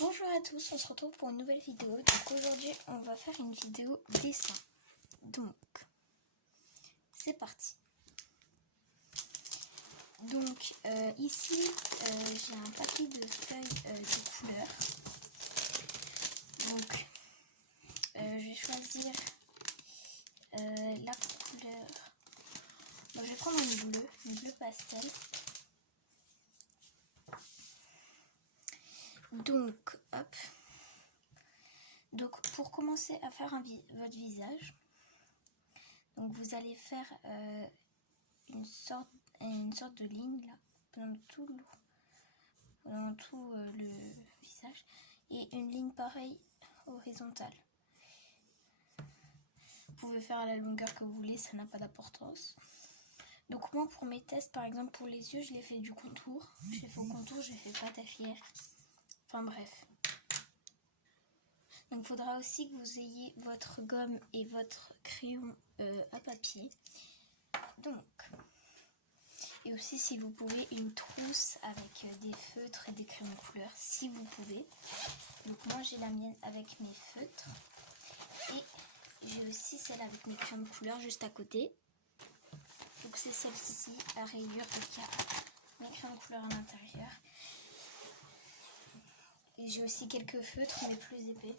Bonjour à tous, on se retrouve pour une nouvelle vidéo. Donc aujourd'hui on va faire une vidéo dessin. Donc c'est parti. Donc ici j'ai un paquet de feuilles de couleurs. Donc je vais choisir la couleur. Donc, je vais prendre une bleu pastel. Donc hop. Donc pour commencer à faire votre visage, donc vous allez faire une sorte de ligne là pendant tout le visage et une ligne pareille horizontale. Vous pouvez faire à la longueur que vous voulez, ça n'a pas d'importance. Donc moi pour mes tests, par exemple pour les yeux, je l'ai fait du contour. J'ai fait au contour, j'ai fait pâte à fier. Enfin bref. Donc il faudra aussi que vous ayez votre gomme et votre crayon à papier. Donc, et aussi si vous pouvez une trousse avec des feutres et des crayons de couleur, si vous pouvez. Donc moi j'ai la mienne avec mes feutres. Et j'ai aussi celle avec mes crayons de couleur juste à côté. Donc c'est celle-ci à rayures qui a mes crayons de couleur à l'intérieur. Et j'ai aussi quelques feutres mais plus épais.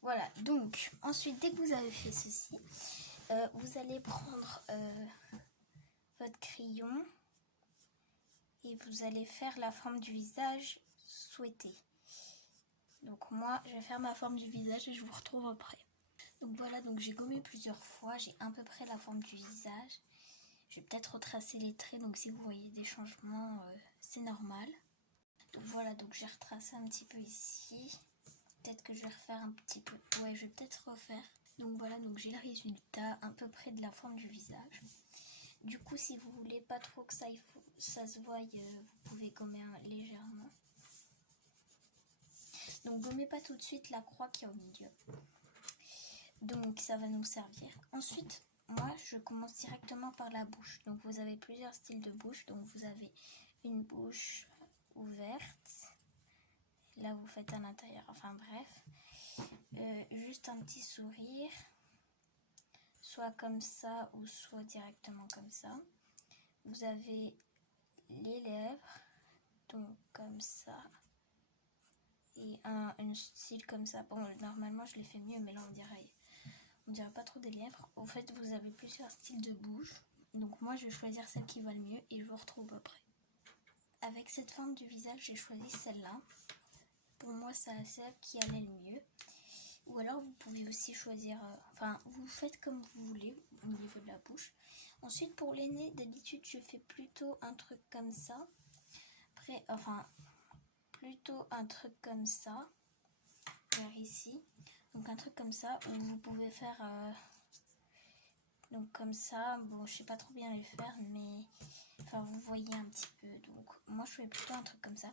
Voilà, donc ensuite dès que vous avez fait ceci, vous allez prendre votre crayon et vous allez faire la forme du visage souhaitée. Donc moi je vais faire ma forme du visage et je vous retrouve après. Donc voilà, donc j'ai gommé plusieurs fois, j'ai à peu près la forme du visage. Je vais peut-être retracer les traits, donc si vous voyez des changements, c'est normal. Donc voilà, donc j'ai retracé un petit peu ici. Peut-être que je vais refaire un petit peu. Ouais, je vais peut-être refaire. Donc voilà, donc j'ai le résultat à peu près de la forme du visage. Du coup, si vous voulez pas trop que ça se voie, vous pouvez gommer légèrement. Donc gommez pas tout de suite la croix qui est au milieu. Donc ça va nous servir. Ensuite, moi je commence directement par la bouche. Donc vous avez plusieurs styles de bouche. Donc vous avez une bouche ouverte. Là vous faites à l'intérieur, enfin bref. Juste un petit sourire. Soit comme ça ou soit directement comme ça. Vous avez les lèvres. Donc comme ça. Et un style comme ça. Bon, normalement je l'ai fait mieux, mais là on dirait pas trop des lèvres. En fait, vous avez plusieurs styles de bouche. Donc moi, je vais choisir celle qui va le mieux et je vous retrouve après. Avec cette forme du visage, j'ai choisi celle-là. Pour moi, c'est celle qui allait le mieux. Ou alors, vous pouvez aussi choisir... enfin, vous faites comme vous voulez au niveau de la bouche. Ensuite, pour les nez, d'habitude, je fais plutôt un truc comme ça. Après, enfin, plutôt un truc comme ça. Vers ici. Donc un truc comme ça où vous pouvez faire donc comme ça. Bon, je sais pas trop bien les faire, mais enfin vous voyez un petit peu. Donc moi je fais plutôt un truc comme ça.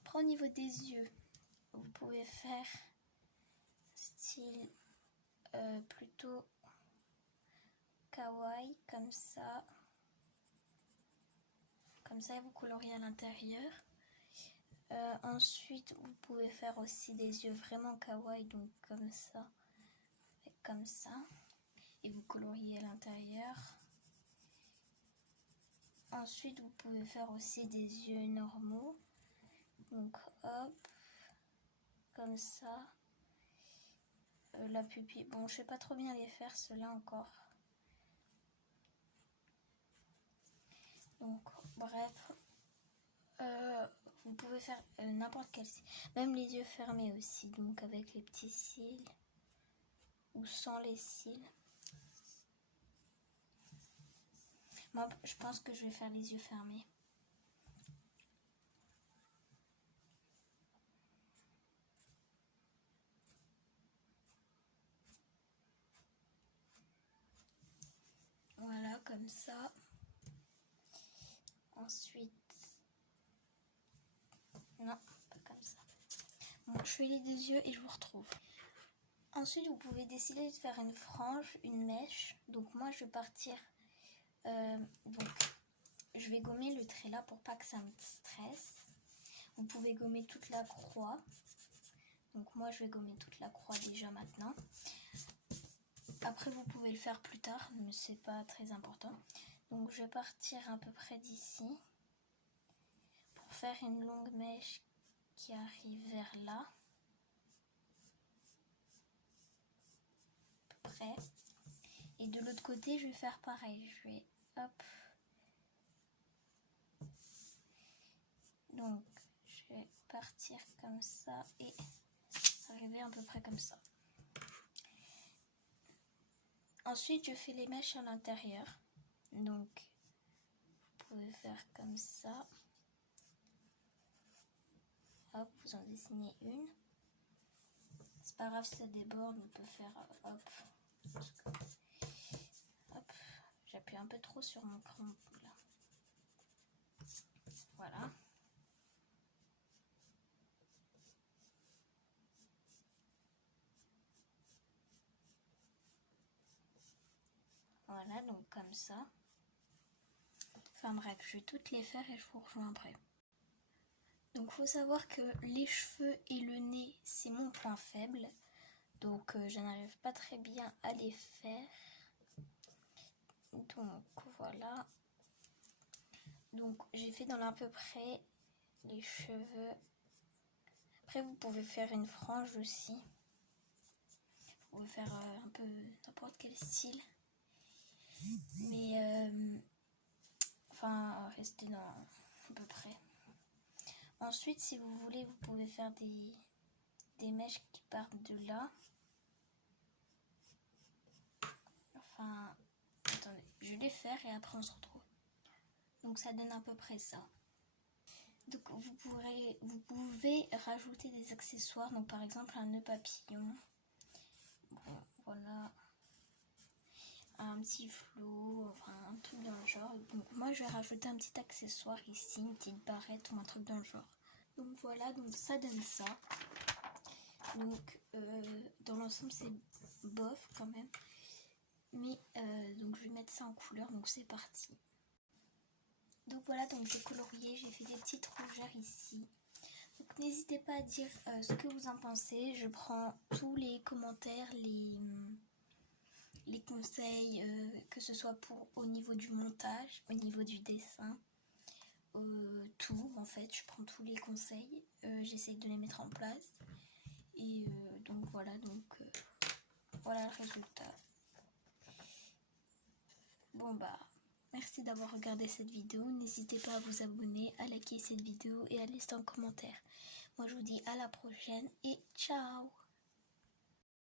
Après au niveau des yeux, vous pouvez faire style plutôt kawaii comme ça. Comme ça vous coloriez à l'intérieur. Ensuite vous pouvez faire aussi des yeux vraiment kawaii, donc comme ça et comme ça. Et vous coloriez à l'intérieur. Ensuite, vous pouvez faire aussi des yeux normaux. Donc, hop, comme ça. La pupille, bon, je sais pas trop bien les faire, ceux-là encore. Donc, bref. Vous pouvez faire n'importe quel cil. Même les yeux fermés aussi. Donc, avec les petits cils. Ou sans les cils. Moi, je pense que je vais faire les yeux fermés. Voilà, comme ça. Ensuite... Non, pas comme ça. Bon, je fais les deux yeux et je vous retrouve. Ensuite, vous pouvez décider de faire une frange, une mèche. Donc moi, je vais partir... donc, je vais gommer le trait là pour pas que ça me stresse. Vous pouvez gommer toute la croix. Donc moi je vais gommer toute la croix déjà maintenant. Après vous pouvez le faire plus tard, mais c'est pas très important. Donc je vais partir à peu près d'ici pour faire une longue mèche qui arrive vers là. À peu près. Et de l'autre côté je vais faire pareil. Je vais hop. Donc je vais partir comme ça et arriver à peu près comme ça. Ensuite, je fais les mèches à l'intérieur. Donc, vous pouvez faire comme ça. Hop, vous en dessinez une. C'est pas grave si ça déborde, on peut faire hop. Hop, j'appuie un peu trop sur mon crayon là. Voilà. Voilà, donc comme ça. Enfin bref, je vais toutes les faire et je vous rejoins après. Donc faut savoir que les cheveux et le nez, c'est mon point faible. Donc je n'arrive pas très bien à les faire. Donc voilà. Donc j'ai fait dans à peu près les cheveux. Après vous pouvez faire une frange aussi. Vous pouvez faire un peu n'importe quel style. Mais enfin restez dans à peu près. Ensuite si vous voulez vous pouvez faire des mèches qui partent de là. Enfin attendez, je vais les faire et après on se retrouve. Donc ça donne à peu près ça. Donc vous pouvez rajouter des accessoires, donc par exemple un nœud papillon. Bon, voilà. Un petit flot, enfin un truc dans le genre. Donc moi je vais rajouter un petit accessoire ici, une petite barrette ou un truc dans le genre. Donc voilà, donc ça donne ça. Donc dans l'ensemble c'est bof quand même. Mais donc je vais mettre ça en couleur, donc c'est parti. Donc voilà, donc j'ai colorié, j'ai fait des petites rougeurs ici. Donc n'hésitez pas à dire ce que vous en pensez. Je prends tous les commentaires, les conseils, que ce soit au niveau du montage, au niveau du dessin, tout en fait. Je prends tous les conseils, j'essaye de les mettre en place. Et donc voilà, voilà le résultat. Bon bah... Merci d'avoir regardé cette vidéo. N'hésitez pas à vous abonner, à liker cette vidéo et à laisser un commentaire. Moi je vous dis à la prochaine et ciao!